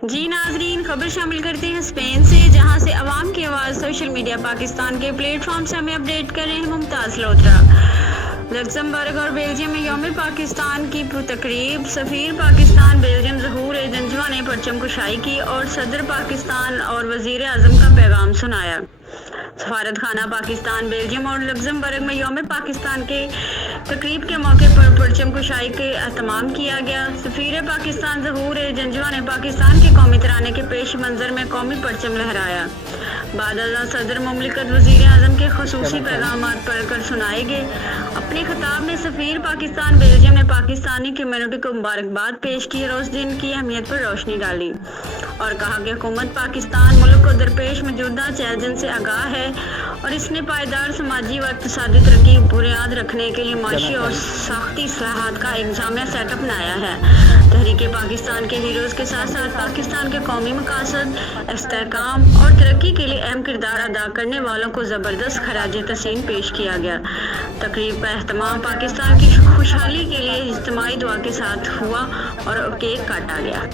जी नाजरीन, खबर शामिल करते हैं स्पेन से, जहां से अवाम की आवाज़ सोशल मीडिया पाकिस्तान के प्लेटफॉर्म से हमें अपडेट कर रहे हैं मुमताज़ लोत्रा। लक्समबर्ग और बेल्जियम में यौम पाकिस्तान की तकरीब, सफ़ीर पाकिस्तान बेल्जियम ज़हूर जंजवा ने परचम कुशाई की और सदर पाकिस्तान और वज़ीर आज़म का पैगाम सुनाया। सफारत खाना पाकिस्तान बेल्जियम और लक्समबर्ग में यौम पाकिस्तान के तकरीब के मौके पर परचम कुशाई के एहतमाम किया गया। सफ़ीर पाकिस्तान ज़हूर जंजवा ने पाकिस्तान के कौमी तराने के पेश मंजर में कौमी परचम लहराया। बाद सदर मुमलिकत वज़ीर आज़म के खसूसी पैगाम पढ़कर सुनाए गए। अपने खिताब में सफ़ीर पाकिस्तान बेल्जियम ने पाकिस्तानी कम्यूनिटी को मुबारकबाद पेश की और उस दिन की अहमियत पर रोशनी डाली और कहा कि हुकूमत पाकिस्तान मुल्क को दरपेश मौजूदा चैलेंज से आगाह है और इसने पायदार समाजी व इक़्तिसादी तरक्की की बुनियाद रखने के लिए माशी और साख्ती इस्लाहात का एक जामिया सेट अपनाया है। तहरीक पाकिस्तान के हीरोज़ के साथ साथ पाकिस्तान के कौमी मकासद, इस्तेहकाम और तरक्की के लिए अहम किरदार अदा करने वालों को ज़बरदस्त खराज तहसीन पेश किया गया। तकरीब का एहतमाम पाकिस्तान की खुशहाली के लिए इज्तिमाई दुआ के साथ हुआ और केक काटा गया।